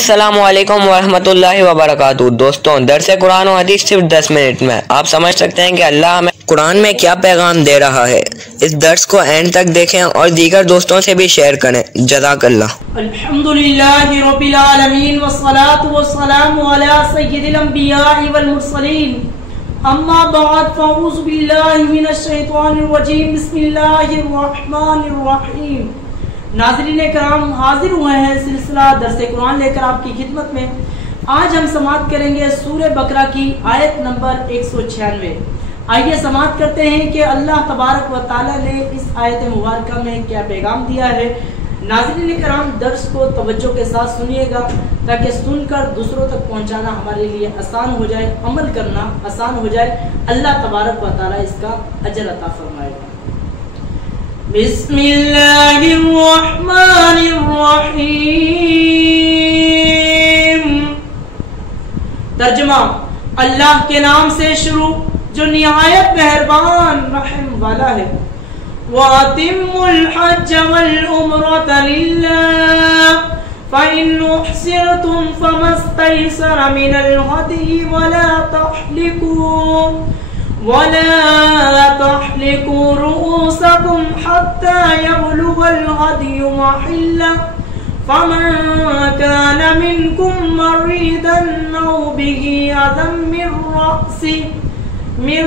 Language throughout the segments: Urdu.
السلام علیکم ورحمۃ اللہ وبرکاتہ۔ دوستوں، درس قرآن و حدیث صرف 10 منٹ میں آپ سمجھ سکتے ہیں کہ اللہ ہمیں قرآن میں کیا پیغام دے رہا ہے۔ اس درس کو اینڈ تک دیکھیں اور دیگر دوستوں سے بھی شیئر کریں۔ جزاک اللہ۔ الحمدللہ رب العالمین والصلاة والسلام علی سید الانبیاء والمرسلین، اما بعد فاعوذ باللہ من الشیطان الرجیم، بسم اللہ الرحمن الرحیم۔ ناظرین کرام، حاضر ہوئے ہیں سلسلہ درس قرآن لے کر آپ کی خدمت میں۔ آج ہم سماعت کریں گے سورہ بقرہ کی آیت نمبر 196۔ آئیے سماعت کرتے ہیں کہ اللہ تبارک و تعالیٰ نے اس آیت مبارکہ میں کیا پیغام دیا ہے۔ ناظرین کرام، درس کو توجہ کے ساتھ سنیے گا تاکہ سن کر دوسروں تک پہنچانا ہمارے لیے آسان ہو جائے، عمل کرنا آسان ہو جائے۔ اللہ تبارک و تعالیٰ اس کا اجر عطا فرمائے گا۔ بسم اللہ الرحمن الرحیم۔ ترجمہ: اللہ کے نام سے شروع جو نہایت مہربان رحم والا ہے۔ وَأَتِمُّوا الْحَجَّ وَالْعُمْرَةَ لِلَّهِ فَإِنْ أُحْصِرْتُمْ فَمَا اسْتَيْسَرَ مِنَ الْهَدْيِ ولا تحلقوا رؤوسكم حتى يبلغ الهدي محله فمن كان منكم مريضا أو به أذى من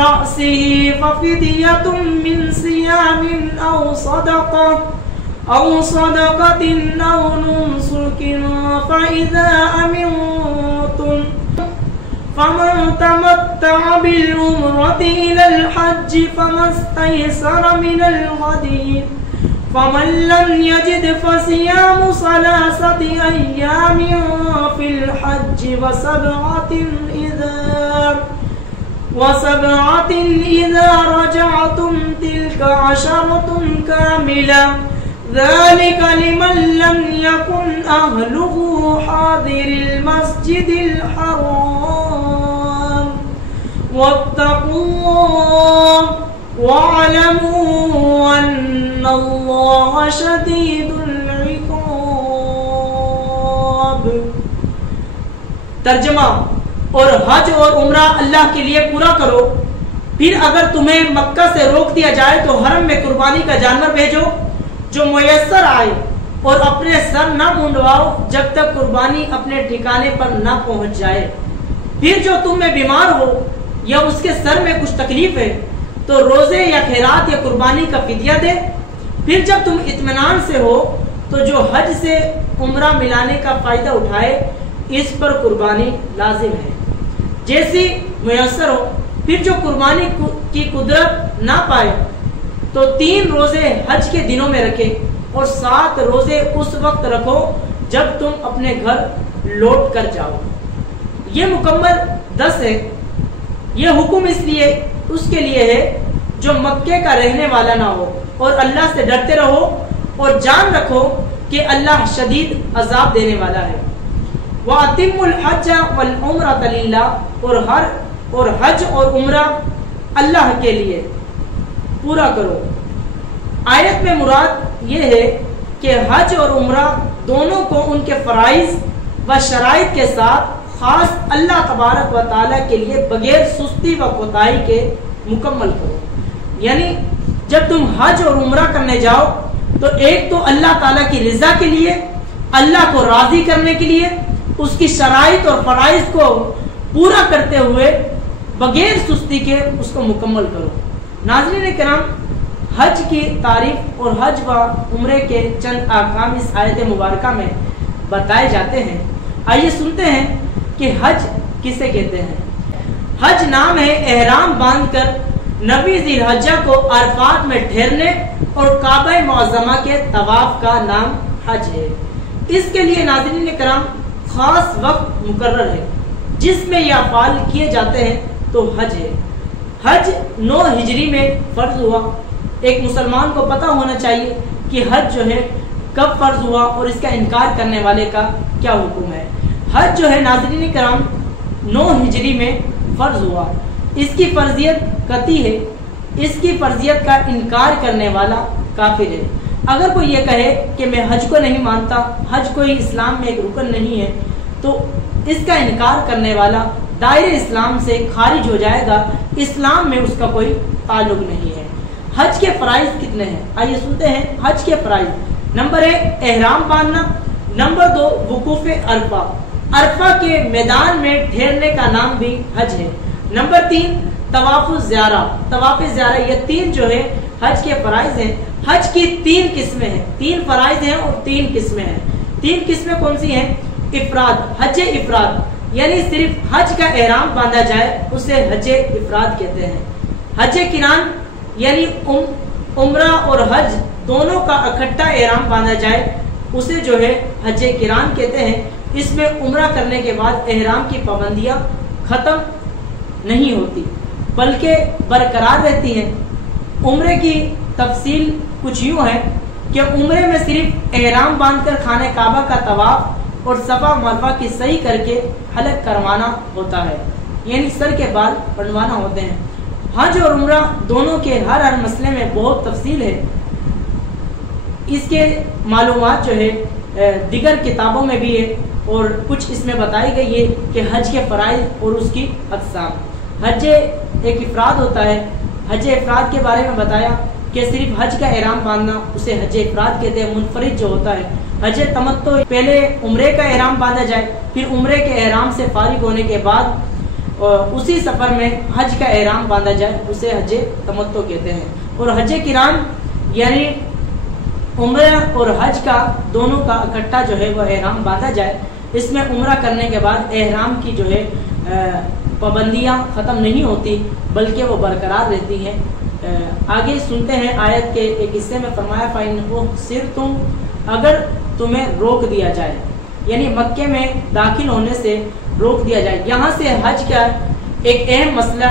رأسه ففدية من صيام أو صدقة أو نسك فإذا أمنتم فمن تمتع بالعمرة إلى الحج فما استيسر من الهدي فمن لم يجد فصيام 3 أيام في الحج وسبعة إذا رجعتم تلك 10 كاملة ذلك لمن لم يكن أهله حاضر المسجد الحرام واتقوا الله واعلموا أن الله شديد العقاب۔ ترجمہ: اور حج اور عمرہ اللہ کے لیے پورا کرو، پھر اگر تمہیں مکہ سے روک دیا جائے تو حرم میں قربانی کا جانور بھیجو جو میسر آئے، اور اپنے سر نہ منڈواؤ جب تک قربانی اپنے ٹھکانے پر نہ پہنچ جائے۔ پھر جو تم میں بیمار ہو یا اس کے سر میں کچھ تکلیف ہے تو روزے یا خیرات یا قربانی کا فدیہ دے۔ پھر جب تم اطمینان سے ہو تو جو حج سے عمرہ ملانے کا فائدہ اٹھائے اس پر قربانی لازم ہے جیسی میسر ہو۔ پھر جو قربانی کی قدرت نہ پائے تو 3 روزے حج کے دنوں میں رکھے اور 7 روزے اس وقت رکھو جب تم اپنے گھر لوٹ کر جاؤ۔ یہ مکمل 10 ہے۔ یہ حکم اس کے لیے ہے جو مکے کا رہنے والا نہ ہو، اور اللہ سے ڈرتے رہو اور جان رکھو کہ اللہ شدید عذاب دینے والا ہے۔ وَأَتِمُّوا الْحَجَّ وَالْعُمْرَةَ لِلَّهِ، اور حج اور عمرہ اللہ کے لیے پورا کرو۔ آیت میں مراد یہ ہے کہ حج اور عمرہ دونوں کو ان کے فرائض و شرائط کے ساتھ خاص اللہ تبارک و تعالیٰ کے لیے بغیر سستی و کوتاہی کے مکمل کرو۔ یعنی جب تم حج اور عمرہ کرنے جاؤ تو ایک تو اللہ تعالیٰ کی رضا کے لیے، اللہ کو راضی کرنے کے لیے اس کی شرائط اور فرائض کو پورا کرتے ہوئے بغیر سستی کے اس کو مکمل کرو۔ ناظرین کرام، حج کی تعریف اور حج و عمرے کے چند احکام اس آیت مبارکہ میں بتائے جاتے ہیں۔ آئیے سنتے ہیں کہ حج کسے کہتے ہیں۔ حج نام ہے احرام باندھ کر 9 ذی الحجہ کو عرفات میں ٹھہرنے اور کعبہ معظمہ کے طواف کا نام حج ہے۔ اس کے لیے ناظرین کرام خاص وقت مقرر ہے جس میں یہ افعال کیے جاتے ہیں تو حج ہے۔ حج 9 ہجری میں فرض ہوا۔ ایک مسلمان کو پتہ ہونا چاہیے کہ حج جو ہے کب فرض ہوا اور اس کا انکار کرنے والے کا کیا حکم ہے۔ حج جو ہے ناظرین کرام 9 ہجری میں فرض ہوا۔ اس کی فرضیت قطعی ہے، اس کی فرضیت کا انکار کرنے والا کافر ہے۔ اگر کوئی یہ کہے کہ میں حج کو نہیں مانتا، حج کوئی اسلام میں ایک رکن نہیں ہے، تو اس کا انکار کرنے والا دائرے اسلام سے خارج ہو جائے گا، اسلام میں اس کا کوئی تعلق نہیں ہے۔ حج کے فرائض کتنے ہیں؟ آئیے سنتے ہیں حج کے فرائض۔ نمبر 1 احرام باندھنا، نمبر 2 وقوف عرفہ، عرفہ کے میدان میں ٹھہرنے کا نام بھی حج ہے، نمبر 3 طواف الزیارہ، طواف زیارہ، یہ 3 جو ہے حج کے فرائض ہیں۔ حج کی 3 قسمیں ہیں، 3 فرائض ہیں اور 3 قسمیں ہیں۔ 3 قسمیں کون سی ہیں؟ افراد، حج افراد، یعنی صرف حج کا احرام باندھا جائے اسے حج افراد کہتے ہیں۔ حج قران، یعنی عمرہ اور حج دونوں کا اکٹھا احرام باندھا جائے اسے جو ہے حج قران کہتے ہیں۔ اس میں عمرہ کرنے کے بعد احرام کی پابندیاں ختم نہیں ہوتی بلکہ برقرار رہتی ہیں۔ عمرے کی تفصیل کچھ یوں ہے کہ عمرے میں صرف احرام باندھ کر خانہ کعبہ کا طواف اور صفا مروہ کی صحیح کر کے حلق کروانا ہوتا ہے، یعنی سر کے بال بنوانا ہوتے ہیں۔ حج اور عمرہ دونوں کے ہر مسئلے میں بہت تفصیل ہے، اس کے معلومات جو ہے دیگر کتابوں میں بھی ہے اور کچھ اس میں بتائی گئی ہے کہ حج کے فرائض اور اس کی اقسام۔ حج ایک افراد ہوتا ہے، حج افراد کے بارے میں بتایا کہ صرف حج کا احرام باندھنا اسے حج افراد کہتے ہیں۔ منفرد جو ہوتا ہے حج تمتع، پہلے عمرے کا احرام باندھا جائے، پھر عمرے کے احرام سے فارغ ہونے کے بعد اسی سفر میں حج کا احرام باندھا جائے اسے حج تمتع کہتے ہیں۔ اور حج قران یعنی عمرہ اور حج کا دونوں کا اکٹھا جو ہے وہ احرام باندھا جائے، اس میں عمرہ کرنے کے بعد احرام کی جو ہے پابندیاں ختم نہیں ہوتی بلکہ وہ برقرار رہتی ہیں۔ آگے سنتے ہیں آیت کے ایک حصے میں فرمایا فَإِنْ اگر تمہیں روک دیا جائے، یعنی مکے میں داخل ہونے سے روک دیا جائے۔ یہاں سے حج کا ایک اہم مسئلہ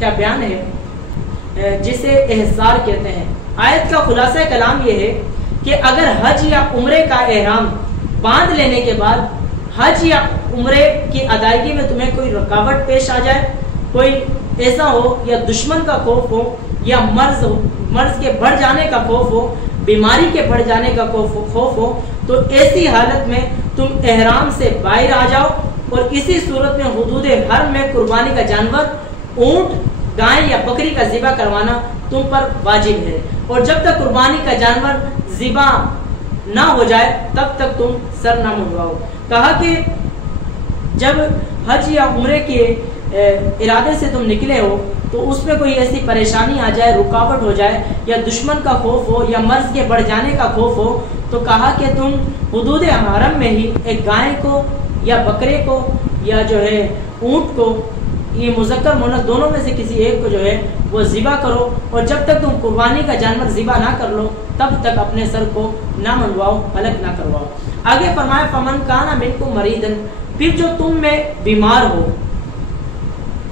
کا بیان ہے جسے احصار کہتے ہیں۔ آیت کا خلاصہ کلام یہ ہے کہ اگر حج یا عمرے کا احرام باندھ لینے کے بعد حج یا عمرے کی ادائیگی میں تمہیں کوئی رکاوٹ پیش آ جائے، کوئی ایسا ہو یا دشمن کا خوف ہو یا مرض کے بڑھ جانے کا خوف ہو، بیماری کے بڑھ جانے کا خوف ہو، تو ایسی حالت میں تم احرام سے باہر آ جاؤ اور اسی صورت میں حدود حرم میں قربانی کا جانور اونٹ، گائے یا بکری کا ذبح کروانا تم پر واجب ہے، اور جب تک قربانی کا جانور ذبح نہ ہو جائے تب تک تم سر نہ منڈواؤ۔ کہا کہ جب حج یا عمرے کے ارادے سے تم نکلے ہو تو اس میں کوئی ایسی پریشانی آ جائے، رکاوٹ ہو جائے یا دشمن کا خوف ہو یا مرض کے بڑھ جانے کا خوف ہو، تو کہا کہ تم حدود حرم میں ہی ایک گائے کو یا بکرے کو یا جو ہے اونٹ کو، یہ مذکر مؤنث دونوں میں سے کسی ایک کو جو ہے وہ ذبح کرو، اور جب تک تم قربانی کا جانور ذبح نہ کر لو تب تک اپنے سر کو نہ منڈواؤ، حلق نہ کرواؤ۔ آگے فرمایا فمن کان منکم مریضا، پھر جو تم میں بیمار ہو۔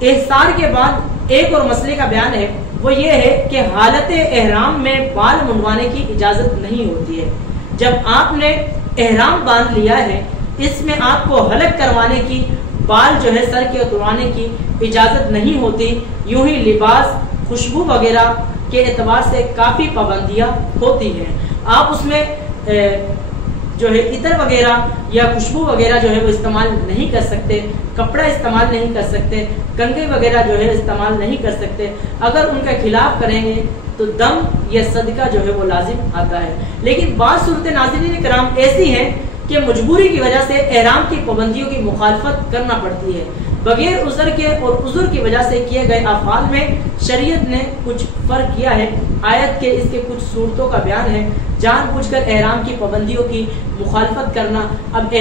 احصار کے بعد ایک اور مسئلے کا بیان ہے، وہ یہ ہے کہ حالت احرام میں بال منڈوانے کی اجازت نہیں ہوتی ہے۔ جب آپ نے احرام باندھ لیا ہے اس میں آپ کو حلق کروانے کی، بال جو ہے سر کے اتروانے کی اجازت نہیں ہوتی۔ یوں ہی لباس، خوشبو وغیرہ کے اعتبار سے کافی پابندیاں ہوتی ہیں۔ آپ اس میں جو ہے عطر وغیرہ یا خوشبو وغیرہ جو ہے وہ استعمال نہیں کر سکتے، کپڑا استعمال نہیں کر سکتے، کنگھی وغیرہ جو ہے استعمال نہیں کر سکتے۔ اگر ان کا خلاف کریں گے تو دم یا صدقہ جو ہے وہ لازم آتا ہے۔ لیکن بعض صورت ناظرین کرام ایسی ہیں کہ مجبوری کی وجہ سے احرام کی پابندیوں کی مخالفت کرنا پڑتی ہے۔ بغیر عذر کے اور عذر کی وجہ سے کیے گئے افعال میں شریعت نے کچھ فرق کیا ہے۔ آیت کے اس کے کچھ صورتوں کا بیان ہے۔ جان بوجھ کر احرام کی پابندیوں کی مخالفت کرنا، اب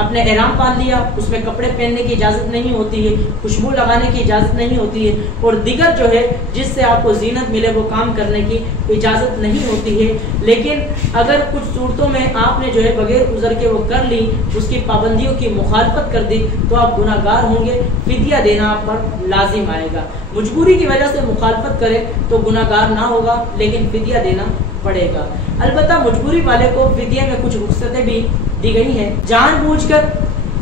اپنے احرام باندھ لیا، اس میں کپڑے پہننے کی اجازت نہیں ہوتی ہے، خوشبو لگانے کی اجازت نہیں ہوتی ہے، اور دیگر جو ہے جس سے آپ کو زینت ملے وہ کام کرنے کی اجازت نہیں ہوتی ہے۔ لیکن اگر کچھ صورتوں میں آپ نے جو ہے بغیر عذر کے وہ کر لی، اس کی پابندیوں کی مخالفت کر دی، تو آپ گناہ گار ہوں گے، فدیہ دینا آپ پر لازم آئے گا۔ مجبوری کی وجہ سے مخالفت کرے تو گناہ گار نہ ہوگا لیکن فدیہ دینا پڑے گا۔ البتہ مجبوری والے کو فدیہ میں کچھ رخصتیں بھی دی گئی ہیں۔ جان بوجھ کر